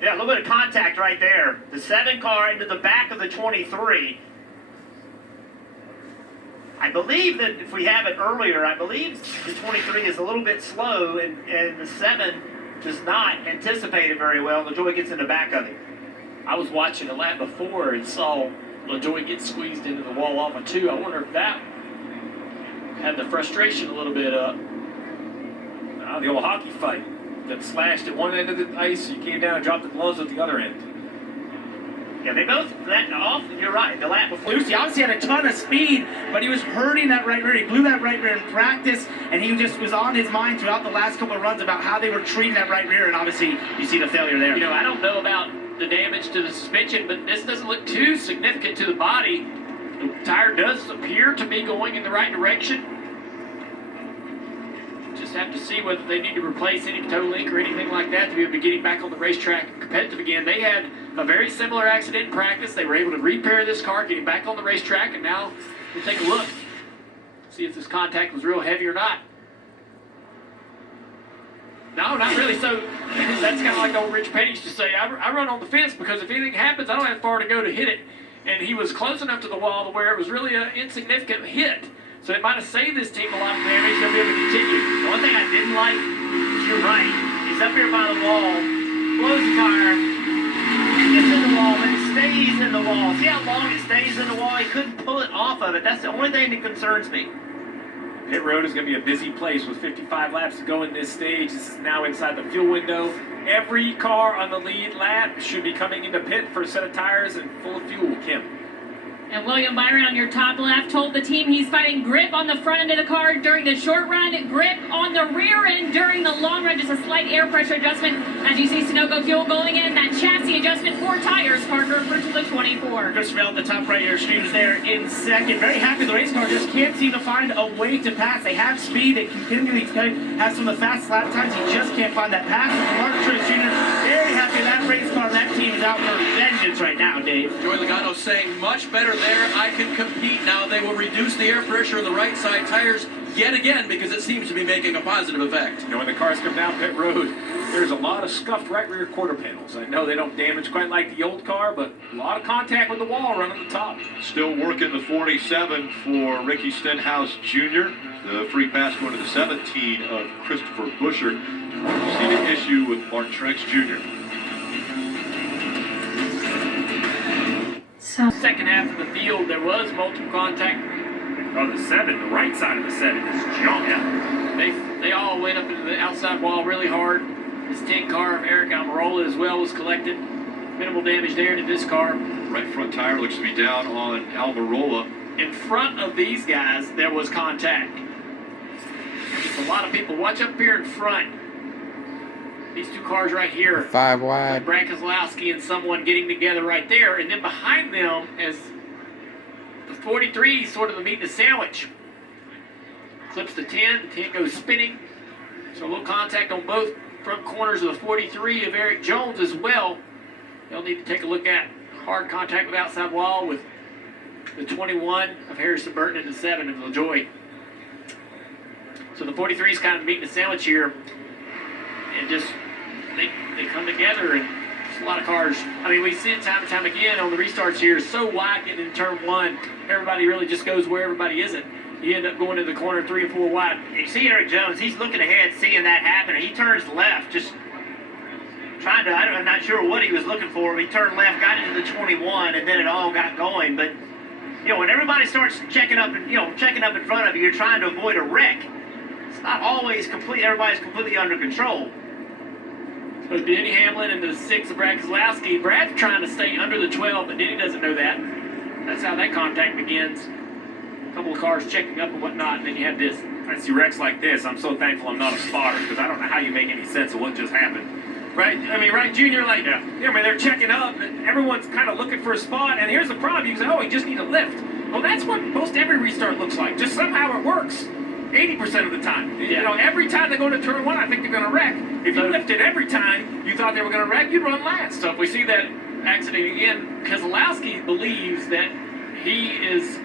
Yeah, a little bit of contact right there. The 7 car into the back of the 23. I believe that if we have it earlier, I believe the 23 is a little bit slow, and the 7 does not anticipate it very well. LaJoie gets in the back of it. I was watching the lap before and saw LaJoie get squeezed into the wall off of 2. I wonder if that had the frustration a little bit up. The old hockey fight that slashed at one end of the ice, you came down and dropped the gloves at the other end. Yeah, they both let off. You're right. The lap before. Lucy obviously had a ton of speed, but he was hurting that right rear. He blew that right rear in practice, and he just was on his mind throughout the last couple of runs about how they were treating that right rear, and obviously you see the failure there. You know, I don't know about the damage to the suspension, but this doesn't look too significant to the body. The tire does appear to be going in the right direction. Just have to see whether they need to replace any toe link or anything like that to be able to get him back on the racetrack and competitive again. They had a very similar accident in practice. They were able to repair this car, get him back on the racetrack, and now we'll take a look, see if this contact was real heavy or not. No, not really. So that's kind of like old Rich Petty used to say, I run on the fence because if anything happens, I don't have far to go to hit it. And he was close enough to the wall to where it was really an insignificant hit. So it might have saved this team a lot of damage. They'll be able to continue. The one thing I didn't like, you're right, he's up here by the wall, blows the tire, gets in the wall, but it stays in the wall. See how long it stays in the wall? He couldn't pull it off of it. That's the only thing that concerns me. Pit road is going to be a busy place with 55 laps to go in this stage. This is now inside the fuel window. Every car on the lead lap should be coming into pit for a set of tires and full of fuel, Kim. And William Byron on your top left told the team he's fighting grip on the front end of the car during the short run, grip on the rear end during the long run, just a slight air pressure adjustment. As you see Sunoco fuel going in, that chassis adjustment for tires, Parker for the 24. Chris Vell at the top right here, streams there in second. Very happy the race car just can't seem to find a way to pass. They have speed, they continually have some of the fast lap times, he just can't find that pass. Mark Truex Jr. very happy that race car, that team is out for vengeance right now, Dave. Joey Logano saying much better there. I can compete now. They will reduce the air pressure on the right side tires yet again because it seems to be making a positive effect. You know, when the cars come down pit road, there's a lot of scuffed right rear quarter panels. I know they don't damage quite like the old car, but a lot of contact with the wall running the top. Still working the 47 for Ricky Stenhouse Jr. The free pass going to the 17 of Christopher Buescher. Seen an issue with Mark Truex Jr. Second half of the field, there was multiple contact. Oh, the 7, the right side of the 7 is junk. Yeah. They all went up into the outside wall really hard. This 10 car of Eric Almirola as well was collected. Minimal damage there to this car. Right front tire looks to be down on Almirola. In front of these guys, there was contact. Just a lot of people. Watch up here in front. These 2 cars right here. 5 wide. Brad Keselowski and someone getting together right there. And then behind them is the 43, sort of the meat in the sandwich. Clips the 10. The 10 goes spinning. So a little contact on both front corners of the 43 of Eric Jones as well. They'll need to take a look at hard contact with outside wall with the 21 of Harrison Burton and the 7 of LaJoie. So the 43 is kind of meat in the sandwich here. And just, they come together, and just a lot of cars. I mean, we see it time and time again on the restarts here. So wide getting in turn 1. Everybody really just goes where everybody isn't. You end up going to the corner 3 and 4 wide. You see Eric Jones, he's looking ahead, seeing that happen. He turns left, just trying to, I'm not sure what he was looking for. He turned left, got into the 21, and then it all got going. But, you know, when everybody starts checking up in front of you, you're trying to avoid a wreck. It's not always complete, everybody's completely under control. So Denny Hamlin and the 6 of Brad Keselowski. Brad's trying to stay under the 12, but Denny doesn't know that. That's how that contact begins. A couple of cars checking up and whatnot, and then you have this. I see wrecks like this. I'm so thankful I'm not a spotter because I don't know how you make any sense of what just happened. Right? I mean, right, Junior? Like, I mean, they're checking up, and everyone's kind of looking for a spot, and here's the problem. You say, oh, you just need a lift. Well, that's what most every restart looks like. Just somehow it works. 80% of the time. Yeah. You know, every time they go to turn 1, I think they're going to wreck. If you lifted every time you thought they were going to wreck, you'd run last. So if we see that accident again, Keselowski believes that he is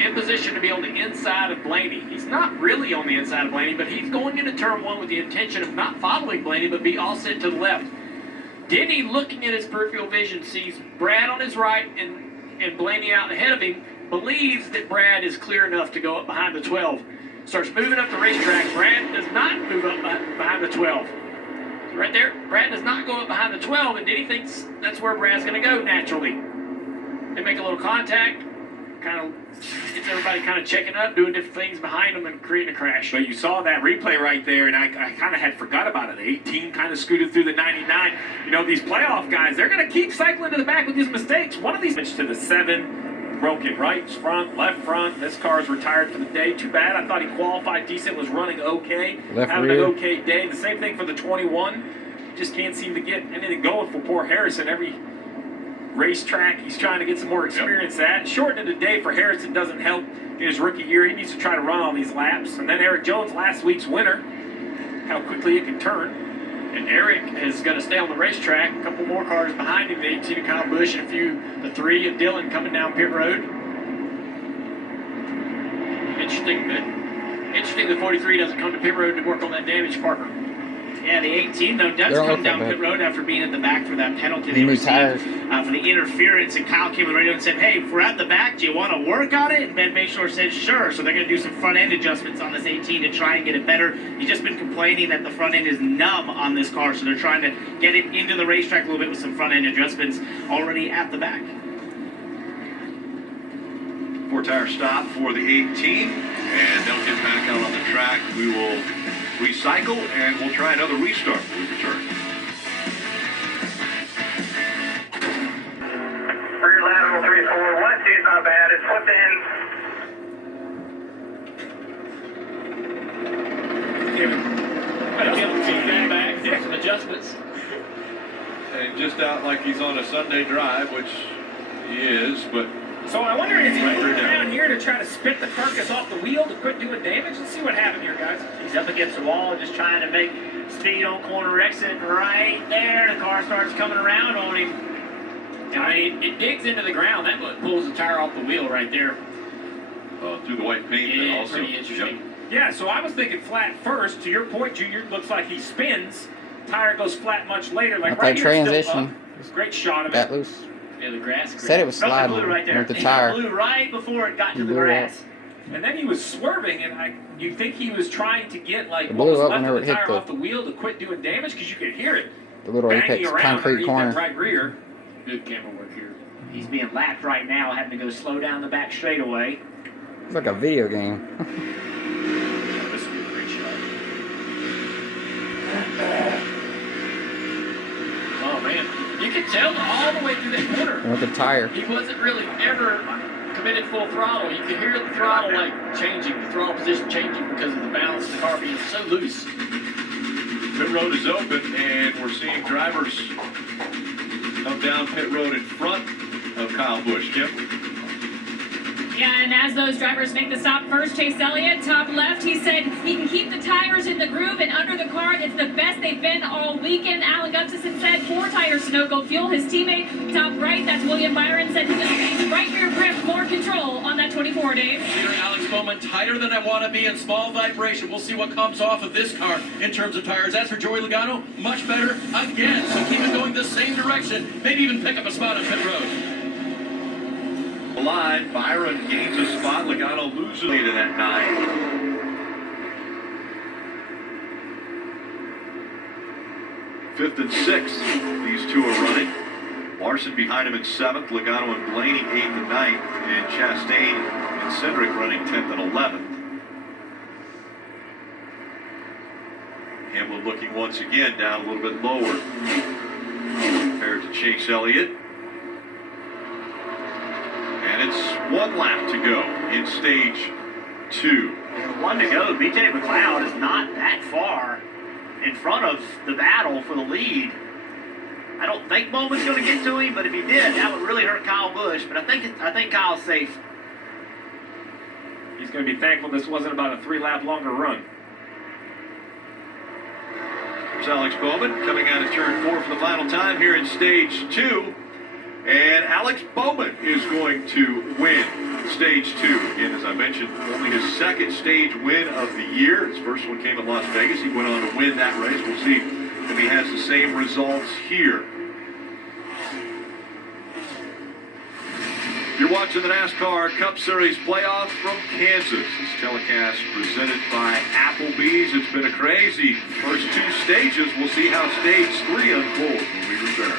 in position to be on the inside of Blaney. He's not really on the inside of Blaney, but he's going into turn one with the intention of not following Blaney, but be all set to the left. Denny, looking at his peripheral vision, sees Brad on his right and Blaney out ahead of him, believes that Brad is clear enough to go up behind the 12. Starts moving up the racetrack. Brad does not move up behind the 12. So right there, Brad does not go up behind the 12, and Denny thinks that's where Brad's going to go naturally. They make a little contact, kind of gets everybody kind of checking up, doing different things behind them and creating a crash. But you saw that replay right there, and I kind of had forgot about it. The 18 kind of scooted through the 99. You know, these playoff guys, they're going to keep cycling to the back with these mistakes. One of these to the 7, broken right front, left front. This car's retired for the day. Too bad. I thought he qualified decent, was running okay. Left having rear. an okay day. The same thing for the 21. Just can't seem to get anything going for poor Harrison. Every racetrack he's trying to get some more experience at. Shortening the day for Harrison doesn't help in his rookie year. He needs to try to run all these laps. And then Eric Jones, last week's winner, how quickly it can turn. And Eric is going to stay on the racetrack. A couple more cars behind him, the 18 of Kyle Busch and the 3 of Dylan coming down pit road. Interesting the 43 doesn't come to pit road to work on that damaged partner. Yeah, the 18, though, does They're come down okay, pit road after being at the back for that penalty He they knew received tires. For the interference. And Kyle came on the radio and said, hey, if we're at the back, do you want to work on it? And Ben Bayshore said, sure. So they're going to do some front-end adjustments on this 18 to try and get it better. He's just been complaining that the front end is numb on this car, so they're trying to get it into the racetrack a little bit with some front-end adjustments already at the back. 4-tire stop for the 18, and they'll get back out on the track. We will recycle, and we'll try another restart when we return. Rear lateral 3-4, 1 2's not bad. It's flipped in. Might be able to feed back, do some adjustments. And just out like he's on a Sunday drive, which he is, but So I wonder, is he Right moving there. around here to try to spit the carcass off the wheel to quit doing damage? Let's see what happened here, guys. He's up against the wall, just trying to make speed on corner exit right there. The car starts coming around on him. I mean, it digs into the ground. That what pulls the tire off the wheel right there. through the white paint. Yeah, also. pretty interesting. Yep. Yeah, so I was thinking flat first. To your point, Junior, looks like he spins. Tire goes flat much later. Like That right here, it's still transition up. Great shot of got it. loose. Yeah, the grass. Said it was Nothing sliding blew right there. with the It tire. blew right before it got to the Blew grass. And then he was swerving, and you think he was trying to get like It what blew was up left whenever of the it hit tire the- off the wheel to quit doing damage because you could hear it The little banging apex around concrete underneath corner. that right rear. Good camera work here. He's being lapped right now, having to go slow down the back straightaway. It's like a video game. This would be a great shot. Oh man, you could tell all the way through that corner. With the tire. He wasn't really ever committed full throttle. You could hear the throttle like changing, the throttle position changing because of the balance of the car being so loose. Pit road is open, and we're seeing drivers come down pit road in front of Kyle Busch. Kim? Yeah, and as those drivers make the stop first, Chase Elliott, top left, he said he can keep the tires in the groove and under the car. It's the best they've been all weekend. Alan Gustafson said 4 tires Sunoco fuel. His teammate, top right, that's William Byron, said he just needs right rear grip, more control on that 24, Dave. Here, Alex Bowman, tighter than I want to be, and small vibration. We'll see what comes off of this car in terms of tires. As for Joey Logano, much better again. So keep it going the same direction. Maybe even pick up a spot on pit road. Line, Byron gains a spot. Logano loses lead in that 9. Fifth and 6th, these two are running. Larson behind him in 7th. Logano and Blaney 8th and 9th. And Chastain and Cindric running 10th and 11th. Hamlin looking once again down a little bit lower compared to Chase Elliott. And it's 1 lap to go in stage 2. 1 to go. BJ McLeod is not that far in front of the battle for the lead. I don't think Bowman's going to get to him, but if he did, that would really hurt Kyle Busch. But I think Kyle's safe. He's going to be thankful this wasn't about a 3-lap longer run. There's Alex Bowman coming out of turn 4 for the final time here in stage 2. And Alex Bowman is going to win stage 2. Again, as I mentioned, only his second stage win of the year. His first one came in Las Vegas. He went on to win that race. We'll see if he has the same results here. You're watching the NASCAR Cup Series playoffs from Kansas. This telecast presented by Applebee's. It's been a crazy first 2 stages. We'll see how stage 3 unfolds when we return.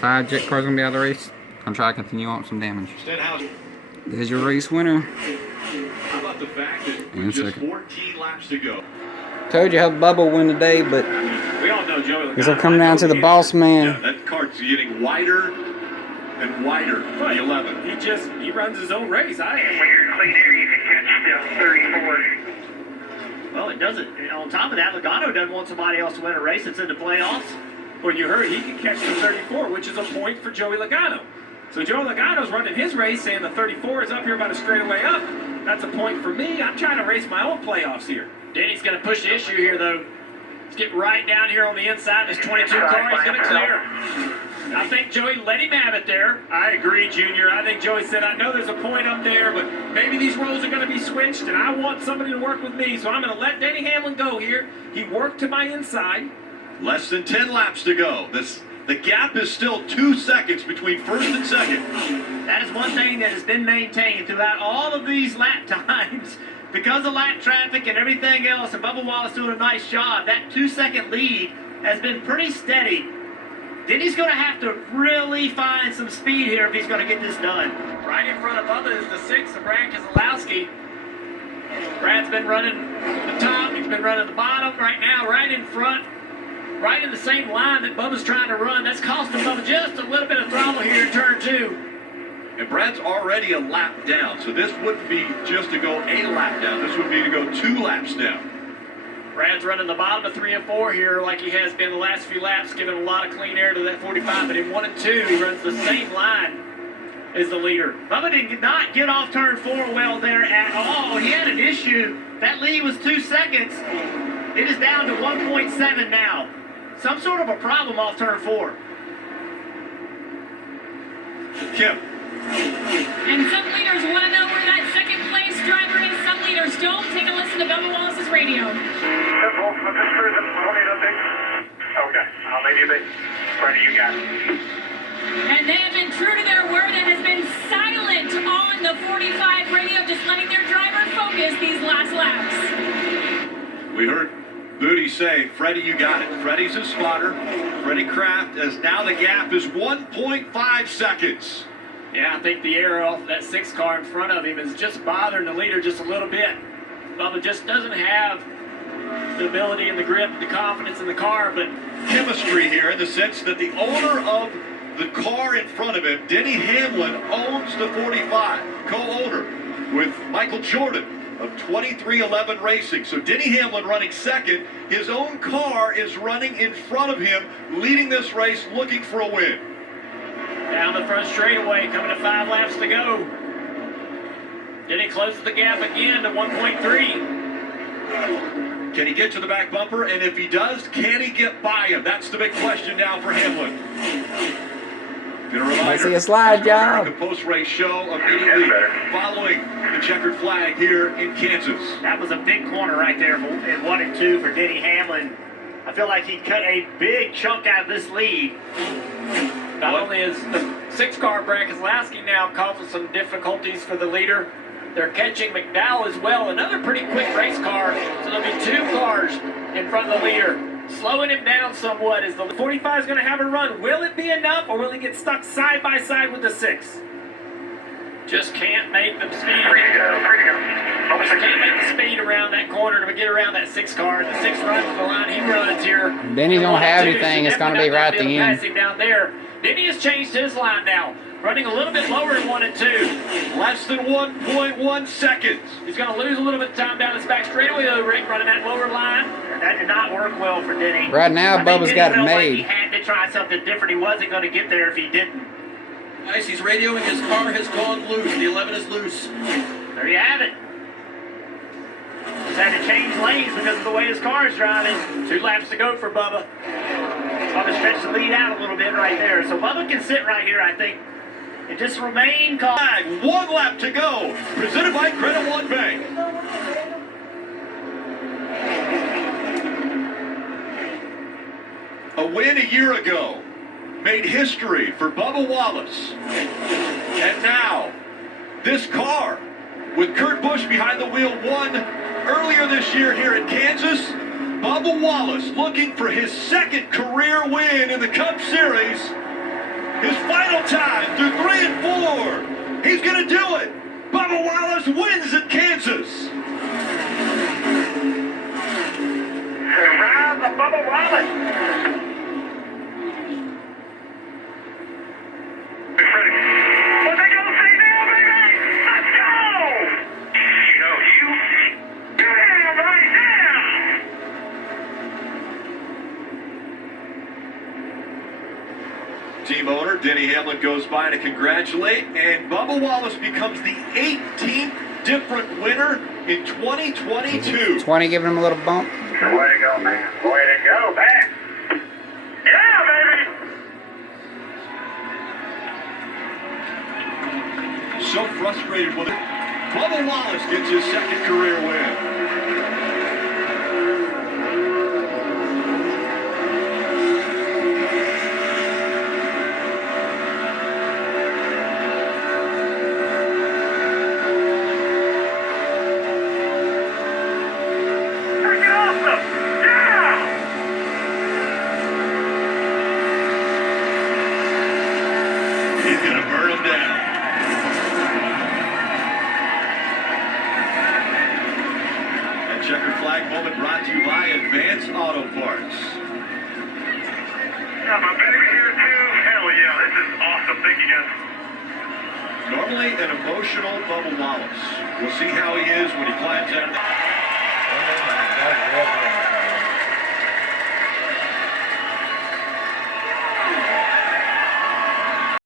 Five jet cars gonna be out of the race. I'm trying to continue on with some damage. There's your race winner. How about the fact that In with just second. 14 laps to go? Told you how Bubba will win today, but We all know Joey this will Logano. come down to the boss Yeah, man. that kart's getting wider and wider for the 11. He runs his own race. When you're in clean air, you can catch the 34. Well, it doesn't. On top of that, Logano doesn't want somebody else to win a race that's in the playoffs. Well, you heard he can catch the 34, which is a point for Joey Logano. So Joey Logano's running his race saying the 34 is up here about a straightaway up. That's a point for me. I'm trying to race my own playoffs here. Denny's going to push the issue here, though. Let's get right down here on the inside. This 22 car is going to clear. I think Joey let him have it there. I agree, Junior. I think Joey said, I know there's a point up there, but maybe these roles are going to be switched, and I want somebody to work with me, so I'm going to let Denny Hamlin go here. He worked to my inside. Less than 10 laps to go. The gap is still 2 seconds between first and second. That is one thing that has been maintained throughout all of these lap times. Because of lap traffic and everything else, and Bubba Wallace doing a nice job, that 2-second lead has been pretty steady. Then he's going to have to really find some speed here if he's going to get this done. Right in front of Bubba is the 6 of Brad Keselowski. Brad's been running the top. He's been running the bottom. Right now, right in front, right in the same line that Bubba's trying to run. That's costing Bubba just a little bit of throttle here in turn 2. And Brad's already a lap down, so this wouldn't be just to go a lap down. This would be to go 2 laps down. Brad's running the bottom of 3 and 4 here like he has been the last few laps, giving a lot of clean air to that 45. But in 1 and 2, he runs the same line as the leader. Bubba did not get off turn 4 well there at all. He had an issue. That lead was 2 seconds. It is down to 1.7 now. Some sort of a problem off turn 4. Kim. And some leaders want to know where that second place driver is. Some leaders don't. Take a listen to Bubba Wallace's radio. Simple. I'm just cruising. Don't need a big. Okay. I'll make you a big. Ready, you got it. And they have been true to their word and has been silent on the 45 radio, just letting their driver focus these last laps. We heard Booty say, Freddie, you got it. Freddie's a spotter. Freddie Kraft, as now the gap is 1.5 seconds. Yeah, I think the air off that 6 car in front of him is just bothering the leader just a little bit. Bubba just doesn't have the ability and the grip, the confidence in the car, but Chemistry here in the sense that the owner of the car in front of him, Denny Hamlin, owns the 45, co-owner with Michael Jordan of 2311 Racing. So Denny Hamlin running second. His own car is running in front of him, leading this race, looking for a win. down the front straightaway, coming to 5 laps to go. Denny closes the gap again to 1.3. Can he get to the back bumper? And if he does, can he get by him? That's the big question now for Hamlin. Might see a slide job. The post-race show immediately following the checkered flag here in Kansas. That was a big corner right there in 1 and 2 for Denny Hamlin. I feel like he cut a big chunk out of this lead. Not only is the 6 car Brad Keselowski now causing some difficulties for the leader, they're catching McDowell as well. Another pretty quick race car. So there'll be 2 cars in front of the leader, slowing him down somewhat as the 45 is going to have a run. Will it be enough, or will he get stuck side by side with the 6? Just can't make the speed. Free to go. Just can't make the speed around that corner to get around that 6 car. The 6 runs the line he runs here. Denny don't have anything. It's going to be right at the end. Pass him down there. Denny has changed his line now, running a little bit lower in 1 and 2. Less than 1.1 seconds. He's going to lose a little bit of time down his back straightaway, though, Rick, running that lower line. And that did not work well for Denny. Right now, I think Bubba's Denny got it felt like made. he had to try something different. He wasn't going to get there if he didn't. Guys, he's radioing his car has gone loose. The 11 is loose. There you have it. had to change lanes because of the way his car is driving. 2 laps to go for Bubba. Probably stretch the lead out a little bit right there. So Bubba can sit right here, I think, and just remain calm. 1 lap to go. Presented by Credit One Bank. A win a year ago made history for Bubba Wallace. And now, this car, with Kurt Busch behind the wheel, won earlier this year here at Kansas. Bubba Wallace looking for his 2nd career win in the Cup Series. His final time through 3 and 4. He's going to do it. Bubba Wallace wins at Kansas. Survive the Bubba Wallace. What they gonna say now, baby? Let's go! You know you damn right now! Team owner Denny Hamlin goes by to congratulate, and Bubba Wallace becomes the 18th different winner in 2022. 20 giving him a little bump. Way to go, man. Way to go, man. Yeah, baby! So frustrated with it. Bubba Wallace gets his 2nd career win. Freaking awesome! Yeah! He's going to burn him down. That checkered flag moment brought to you by Advance Auto Parts. Yeah, my baby here too. Hell yeah, this is awesome. Thank you guys. Normally an emotional Bubba Wallace. We'll see how he is when he climbs